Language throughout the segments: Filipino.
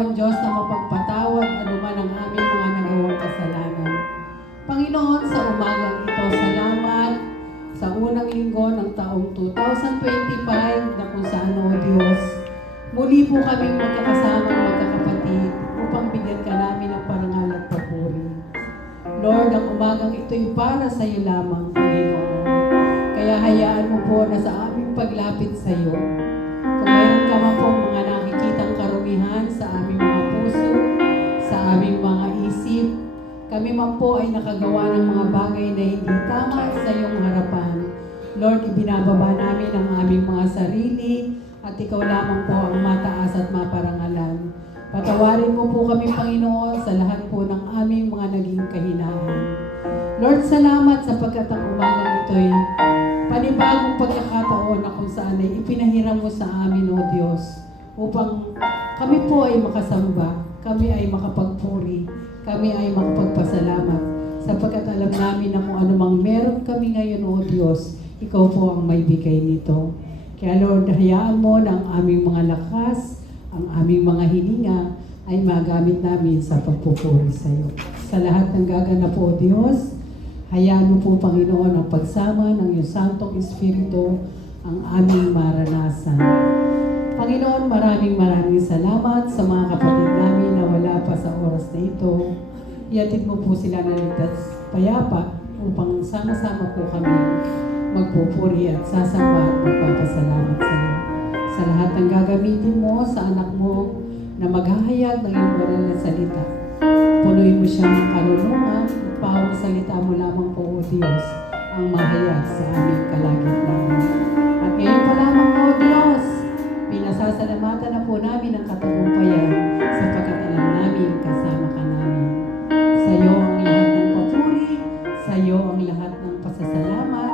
awan Diyos na mapagpatawad anuman ang aming mga nagawang kasalanan. Panginoon, sa umagang ito, salamat sa unang linggo ng taong 2025 na kung saan, O Diyos, muli po kaming magkakasama magkakapatid upang bigyan ka namin ng parangal at papuri. Lord, ang umagang ito'y para sa iyo lamang, Panginoon. Kaya hayaan mo po na sa aming paglapit sa iyo, kung mayroon ka man pong mga nakikitang karumihan sa aming mga puso, sa aming mga isip, kami man po ay nakagawa ng mga bagay na hindi tama sa iyong harapan. Lord, ibinababa namin ang aming mga sarili at ikaw lamang po ang mataas at maparangalan. Patawarin mo po kami, Panginoon, sa lahat po ng aming mga naging kahinaan. Lord, salamat sapagkat ang umagang ito'y panibagong pagkakataon na kung saan ay ipinahiram mo sa amin, O Diyos, upang kami po ay makasamba, kami ay makapagpuri, kami ay makapagpasalamat, sapagkat alam namin na kung anumang meron kami ngayon, O Diyos, ikaw po ang may bigay nito. Kaya Lord, hayaan mo na ang aming mga lakas, ang aming mga hininga ay magamit namin sa pagpupuri sa iyo. Sa lahat ng gaganap po, O Diyos, hayaan mo po, Panginoon, ang pagsama ng iyong Santong Espiritu ang aming maranasan. Panginoon, maraming salamat sa mga kapatid namin na wala pa sa oras na ito. Iatid mo po sila na ligtas payapa upang sama-sama po kami magpupuri at sasamba at magpapasalamat sa iyo. Sa lahat ng gagamitin mo sa anak mo na maghahayag ng iyong banal na salita, punuin mo siya ng karunungan at pawang salita mo lamang po, O Diyos, ang mahayag sa aming kalagitnaan. At ngayon pa lamang, O Diyos, pinasasalamatan na po namin ang katagumpayan sapagkat alam namin kasama ka namin. Sa iyo ang lahat ng papuri, sa iyo ang lahat ng pasasalamat,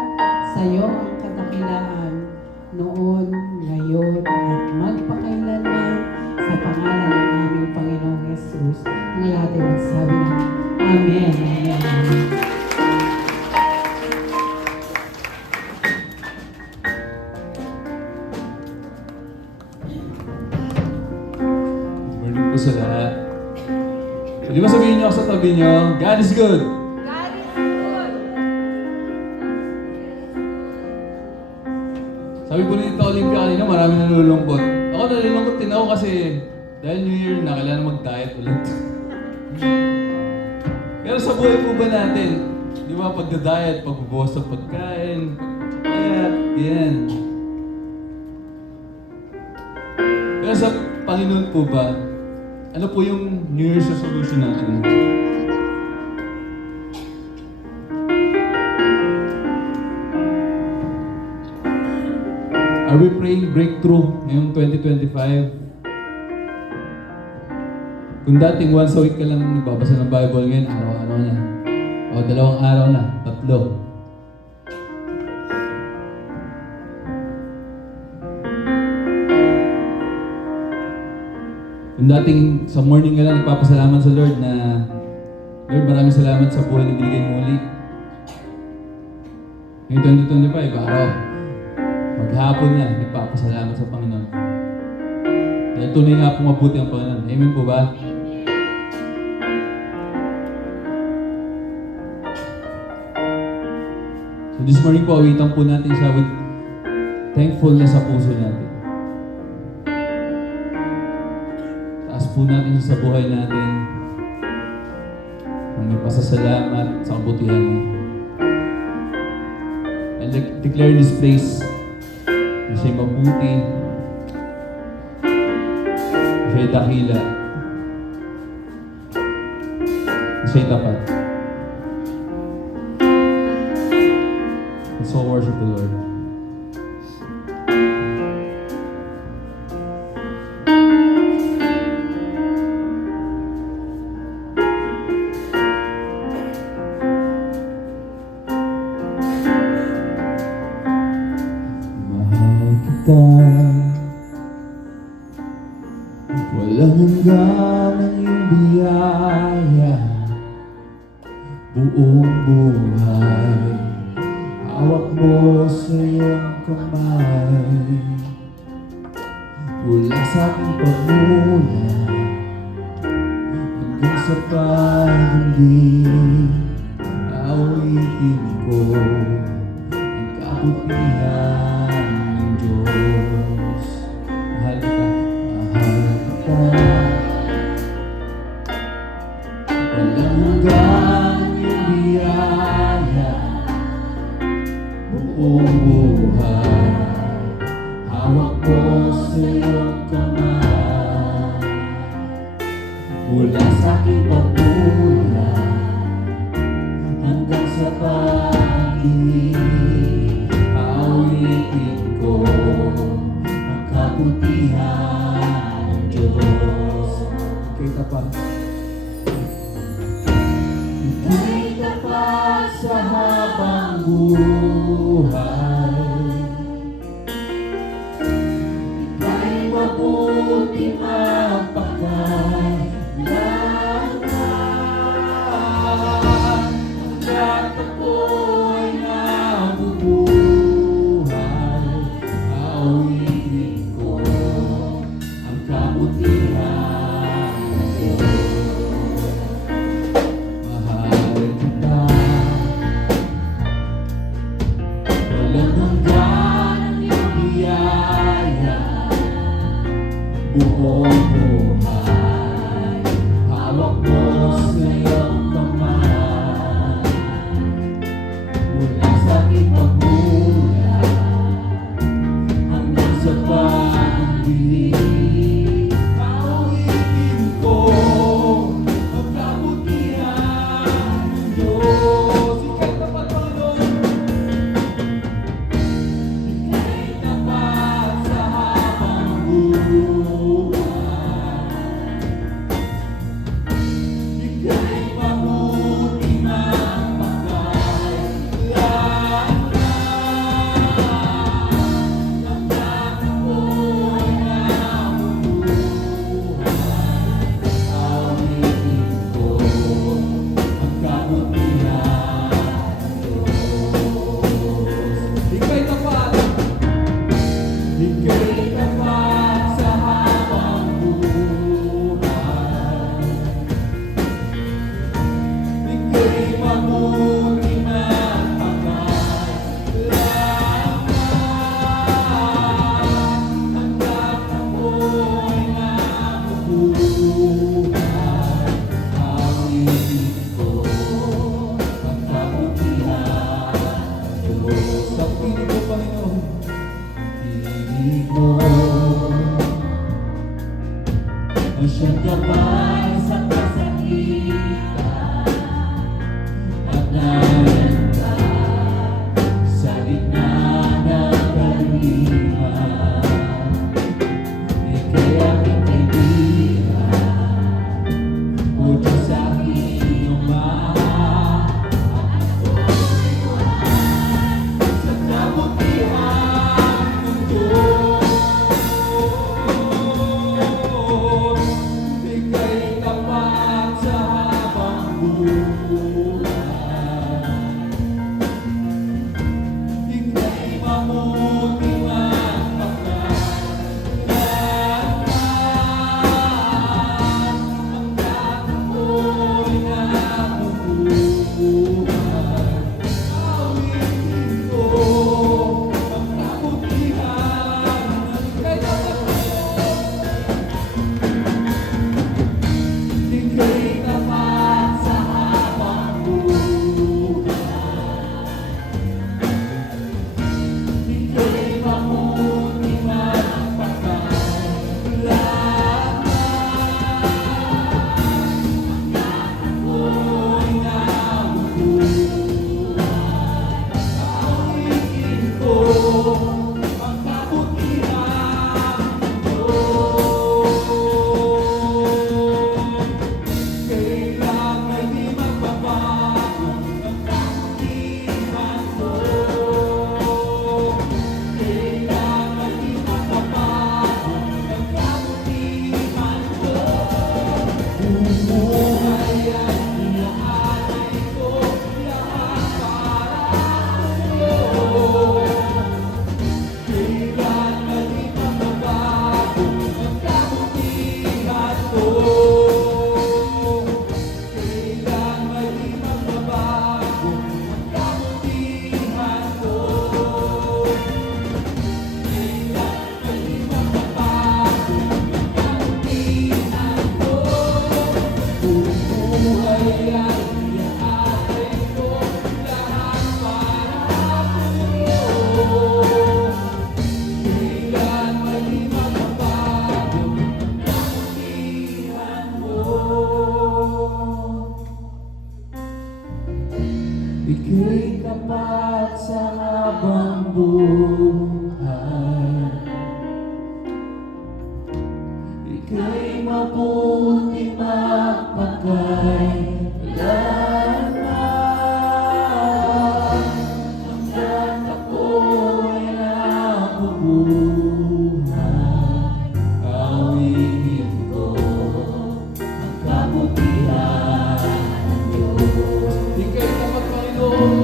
sa iyo ang kadakilaan noon, ngayon, at magpakailanman sa pangalan ng aming Panginoong Jesus. Ang lahat ay magsabi na, Amen. Amen. Morning po sa lahat. Pwede ba sabihin niyo sa tabi niyo, God is good. God is good. Sabi po ni Tito Olympia kanina, maraming nalulungkot. Ako nalulungkot din ako kasi dahil New Year na, kailangan mag-diet ulit. Pero sa buhay po ba natin, di ba, pagda-diet, pagbubuhos sa pagkain, pagpapayat, yan. Pero sa Panginoon po ba, ano po yung New Year's resolution natin? Are we praying breakthrough ngayong 2025? Kung dating once a week ka lang nagbabasa ng Bible, ngayon araw-araw na. O 2 araw na, 3. Kung dating sa morning ka lang nagpapasalamat sa Lord na, Lord, maraming salamat sa buhay na binigay mo ulit. Ngayong 2025, araw, maghapon na, nagpapasalamat sa Panginoon. Dahil tunay nga po mabuti ang Panginoon. Amen po ba? So this morning po, awitan po natin siya with thankfulness sa puso natin. Taas po natin siya sa buhay natin. Ang may pasasalamat sa kabutihan niya. And declare this place na siya'y mabuti, na siya'y dakila, na siya'y tapat. Let's all worship the Lord. Mahal kita, walang hanggan ang iyong biyaya, buong buhay. Hawak mo sa iyong kamay, mula sa aking pagmula sa pagdating, awitin ko ang kabutihan ng Diyos. Mahal kita. Walang hanggang iyong biyaya, buong buhay, hawak ko sa iyong kamay. Mula sa aking pagmulan hanggang sa pag-ibig, awitin ko ang kabutihan ng Diyos. Okay, tapat. Ika'y tapat sa habang buhay, ika'y mabuti mapagkailangan. Ang lahat ako'y nabubuhay, awitin ko ang kabutihan ng Diyos. Mahal kita, walang hanggan ang iyong biyaya, buong buhay, hawak mo sa iyong kamay. Mula sa aking pagmulan hanggang sa pag-ibig, awitin ko ang kabutihan ng Diyos. Ika'y tapat, Panginoon. Ika'y tapat sa habang buhay, ika'y mabuti mapagkailangan. Ang lahat ako'y nabubuhay, awitin ko ang kabutihan ng Diyos. Ika'y tapat, ika'y tapat sa habang buhay, ika'y mabuti mapagkailangan. Ang lahat ako'y nabubuhay, awitin ko ang kabutihan ng Diyos. Sa piling ko, Panginoon, piling ko ang siyang gabay sa kasakitan at nalantan sa gitna ng kalimitan. Ika'y aking kaibigan, o Diyos aking Ama, sa kabutihan ng Diyos. Ika'y tapat sa habang buhay, ika'y mabuti sa habang buhay. Ika'y mabuti magpagkailanman, hanggat ako'y nabubuhay. Awitin ko ang kabutihan ng Diyos. Ika'y tapat, Panginoon.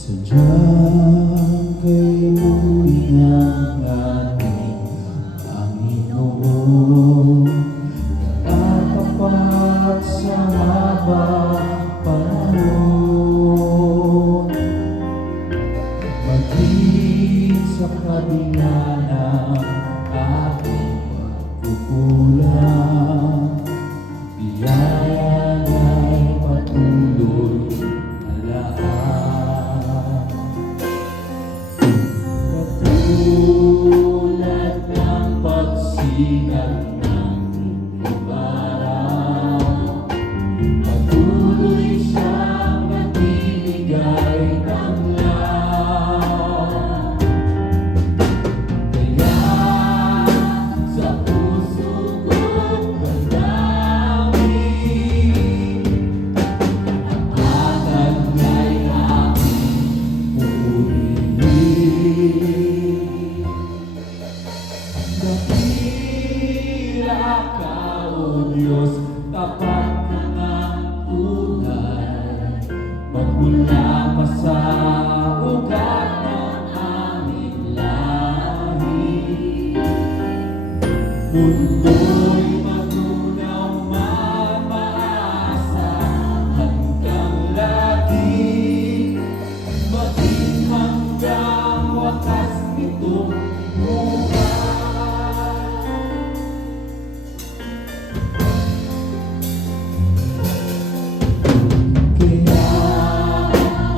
Sadyang kay muling ang ating Panginoon, nakatapat sa habang panahon. Maging sa kabila ng ating pagkukulang, biyaya ay patuloy na laan. Katulad ng pagsikat ng tinging araw, patuloy siyang nagbibigay ng law. Kaya sa puso ko'y dalangin, ang kanya'y aking pupurihin. Dakila ka, O Diyos, tapat ka ng tunay, magmula pa sa ugat ng aming lahi. Mundo'y matunaw man maasa, hanggang lagi, maging hanggang wakas nitong buhay. Kaya,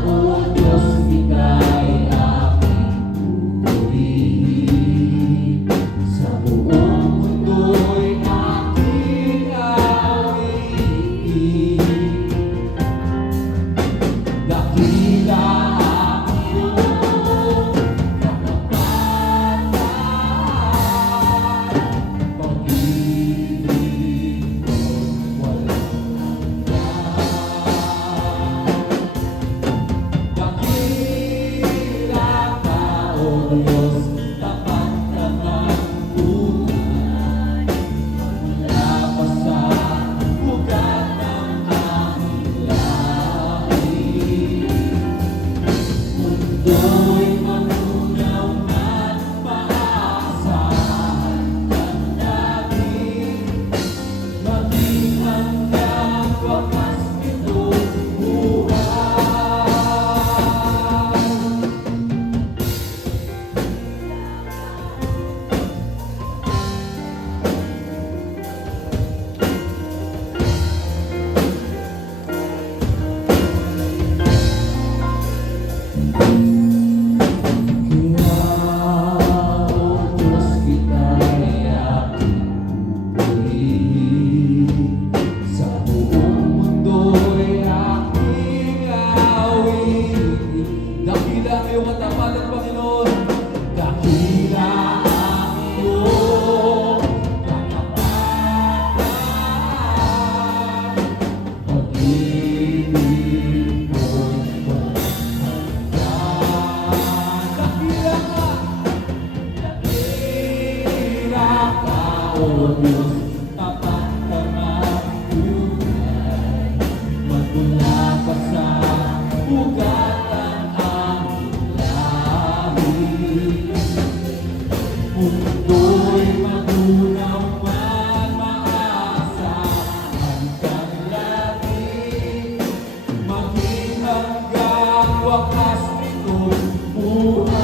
O Diyos, ika'y aking purihin. Sa buong mundo'y aking awitin. Dakila ang iyong katapatan, pag-ibig mo'y walang hanggan. Dakila ka, O Diyos, tapat ka ng tunay, mula pa sa ugat ng aming lahi. Mundo'y manunaw at maasahan kang lagi, maging hanggang wakas nitong buhay. Kaya, O Diyos, kita'y aking pupurihin. Sa buong mundo'y aking awitin. Dakila ang iyong katapatan, Panginoon. Dakila ang iyong katapatan, pag-ibig mo'y walang hanggan. Dakila ka, wakas nitong buhay.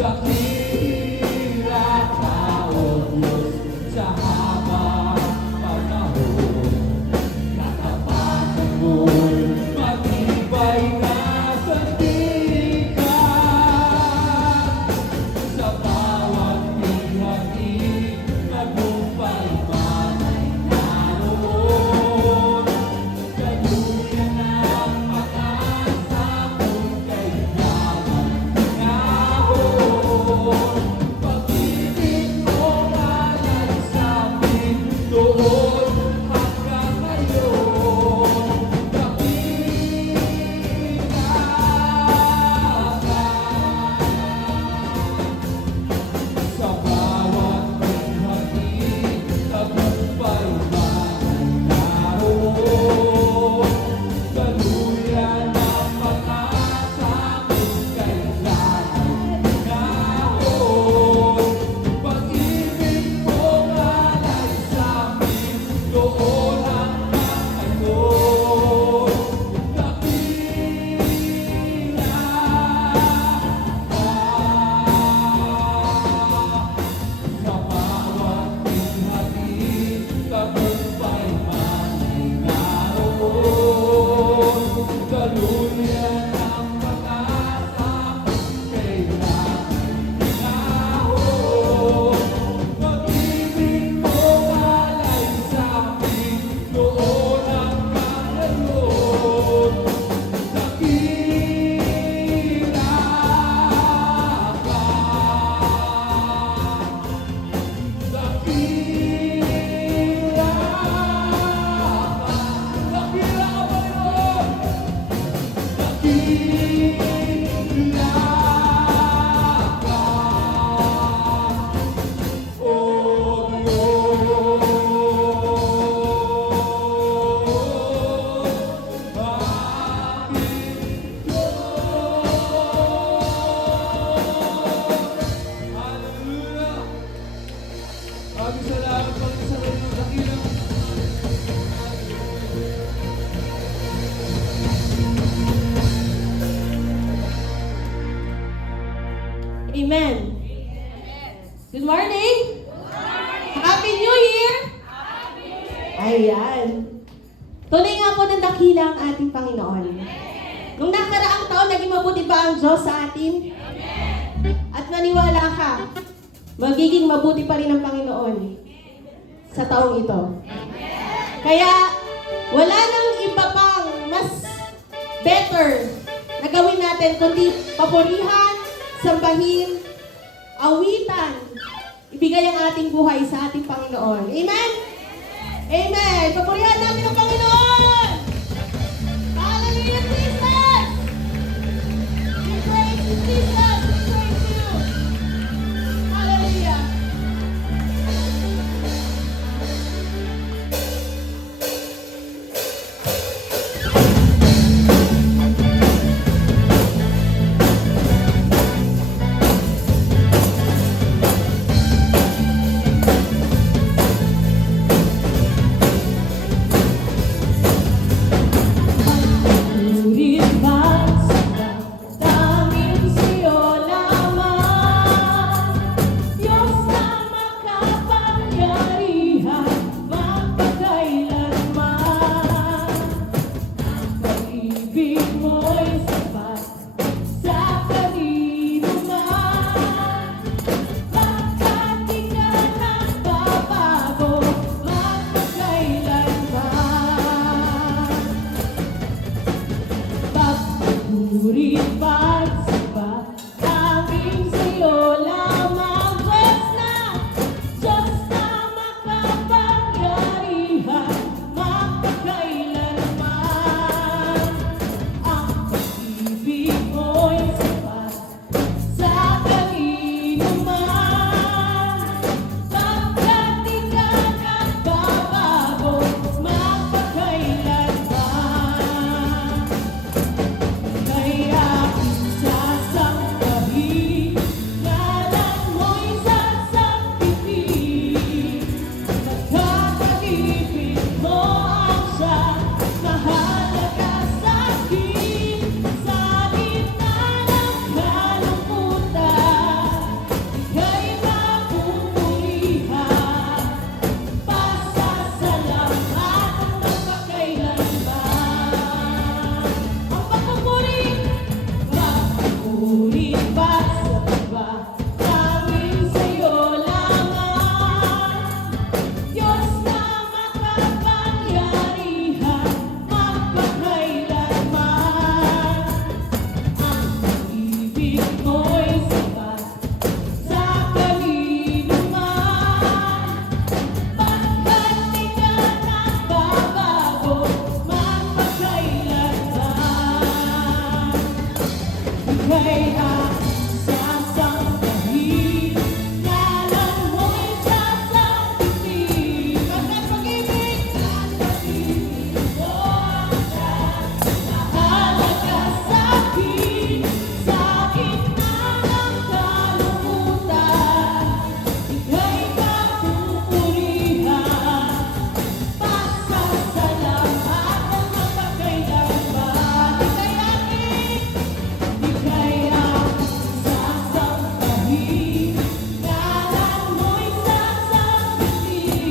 Dakila ka, O Diyos, sa habang panahon. Katapatan mo'y matibay na sandigan. Sa bawat tinghati, nagumpay man ay naroon. Kaluyan ang pag-asa mo'y kailangan ngahon. Pag-ibig mo alay sa amin doon hanggang ngayon. Dakila ka. Sa bawat tinghati, tagumpay man ay naroon. Kaluyan ang pag-asa mo'y kailangan ngahon. Pag-ibig mo alay sa amin doon hanggang ngayon. Dakila sa bawat tinghati, tagumpay man ay naroon. Kaluyan ang pag-asa mo'y kailangan ngahon. Pag-ibig mo alay sa amin doon hanggang ngayon. Dakila ka. Dakila ka. Dakila ka, Panginoon. Dakila ka. O Diyos, aming Diyos. Hallelujah! Maraming salamat po sa kanyang dakilang. Amen. Good morning. Happy New Year. Ayan. Tuloy nga po ng dakila ang ating Panginoon. Nung nakaraang taon, naging mabuti ba ang Diyos sa atin? At maniwala ka, magiging mabuti pa rin ang Panginoon sa taong ito. Kaya, wala nang iba pang mas better na gawin natin kundi papurihan, sambahin, awitan, ibigay ang ating buhay sa ating Panginoon. Amen? Amen! Papurihan natin ang Panginoon! Hallelujah, Jesus! We praise you, Jesus! We praise you! Hallelujah! Ika'y sasambahin, ngalan mo'y sasambitin. Pagkat pag-ibig mo ang Diyos, mahalaga sa'kin, sa gitna ng kalungkutan. Ika'y kapupurihan, pasasalamatan magpakailanman. Ika'y aking, ika'y sasambahin, ngalan mo'y sasambitin.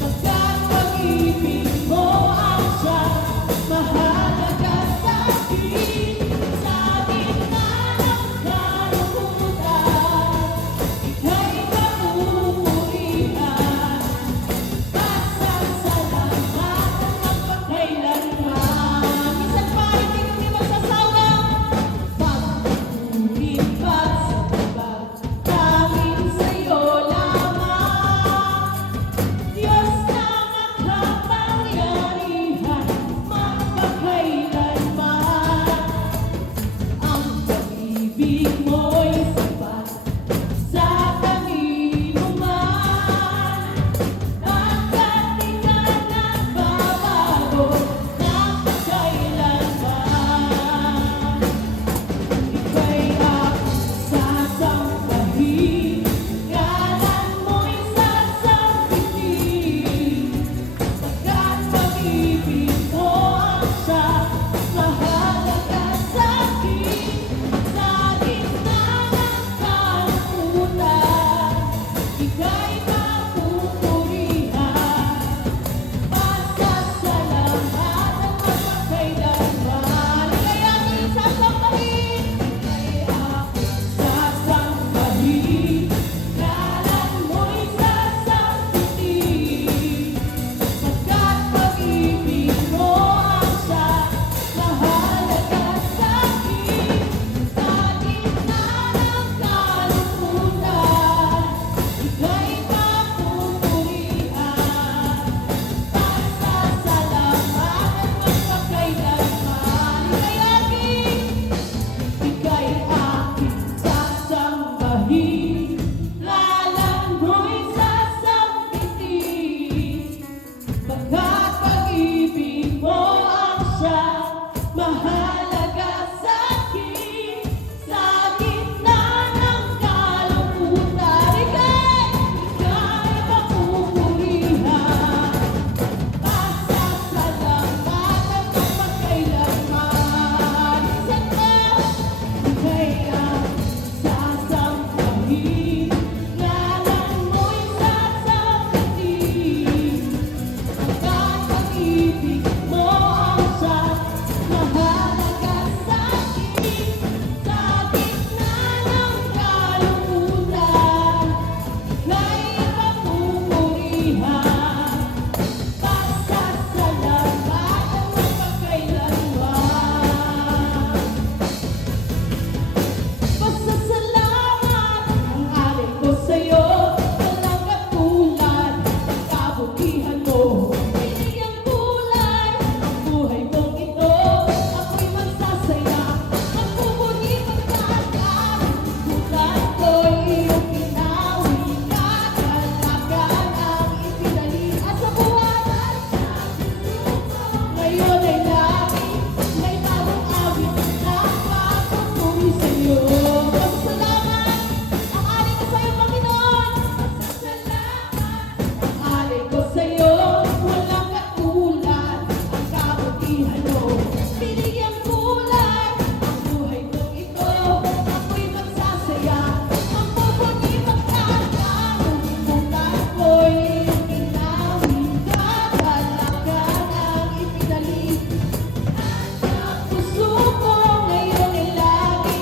Pagkat pag-ibig mo ang siyang mahalaga sa'kin, sa gitna ng kalungkutan. Ika'y kapupurihan, pasasalamatan magpakailanman. Minsan pa hindi kami magsasawa, pagpupuri, pagsambah namin sa'yo lamang. Diyos na makapangyarihan, magpakailanman. Ang pag-ibig mo'y sapat sa kanino man. Pagkat di ka nagbabago ng kailanman. Ika'y sasambahin, ngalan mo'y sasambitin. Pagkat pag-ibig mo ang siyang mahalaga sa'kin, sa gitna ng kalungkutan. Ika'y kapupurihan, pasasalamatan magpakailanman. Ika'y aking sasambahin, sasambahin, ngalan mo'y sasambitin. Pagkat pag-ibig mo ang siyang mahalaga sa'kin, sa gitna ng kalungkutan. Ika'y kapupurihan, pasasalamatan magpakailanman. Ika'y aking sasambahin, ngalan mo'y sasambitin. Pagkat pag-ibig mo ang siyang mahalaga sa'kin, sa gitna ng kalungkutan. Ika'y kapupurihan, pasasalamatan magpakailanman. Minsan pa, ika'y sasambahin, ngalan mo'y sasambitin. Pagkat pag-ibig mo ang siyang mahalaga sa'kin, sa gitna ng kalungkutan. Ika'y kapupurihan, pasasalamatan magpakailanman. Pasasalamat ang alay ko sa'yo, walang katulad ng kabutihan mo. Binigyang kulay ang buhay kong ito, ako'y magsasaya, magpupuri pagkat bulan ko'y iyong pinawi, kagalakan ang ipinali at sa buwanan. Ngayon ay lagi may bagong awit na papupuri sa'yo. Pasasalamat ang alay ko sa'yo, Panginoon. Pasasalamat ang alay ko sa'yo, walang katulad ang kabutihan mo. Binigyang kulay ang buhay kong ito, ako'y magsasaya, magpupuri pagkat ang bulan ko'y iyong pinawi, kagalakan ang ipinali. Puso ko ngayon ay lagi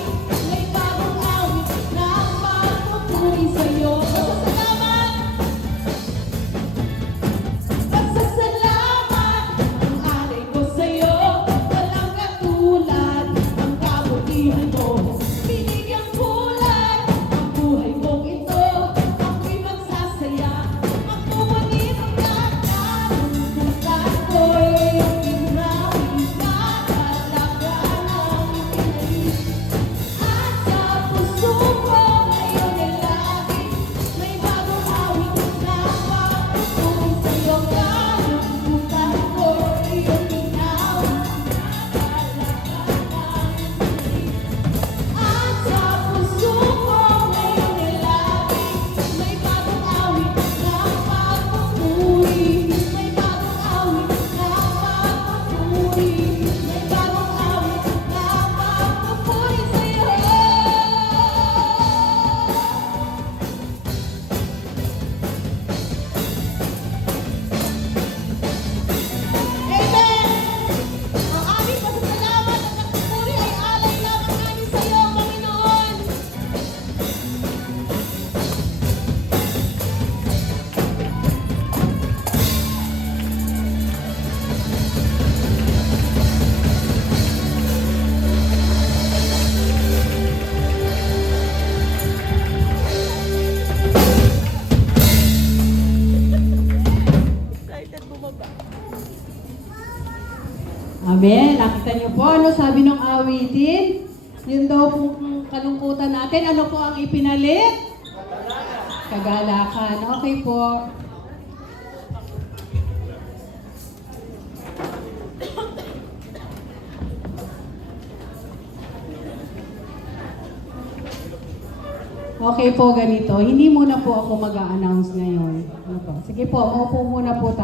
may bagong awit na magpupuri sa'yo. Pasasalamat ang alay ko sa'yo, Amen. Nakita niyo po, ano sabi ng awitin? Yun daw po kalungkutan natin. Ano po ang ipinalit? Kagalakan. Okay po. Okay po, ganito. Hindi muna po ako mag-a-announce ngayon. Ano po? Sige po, maupo muna po tayo.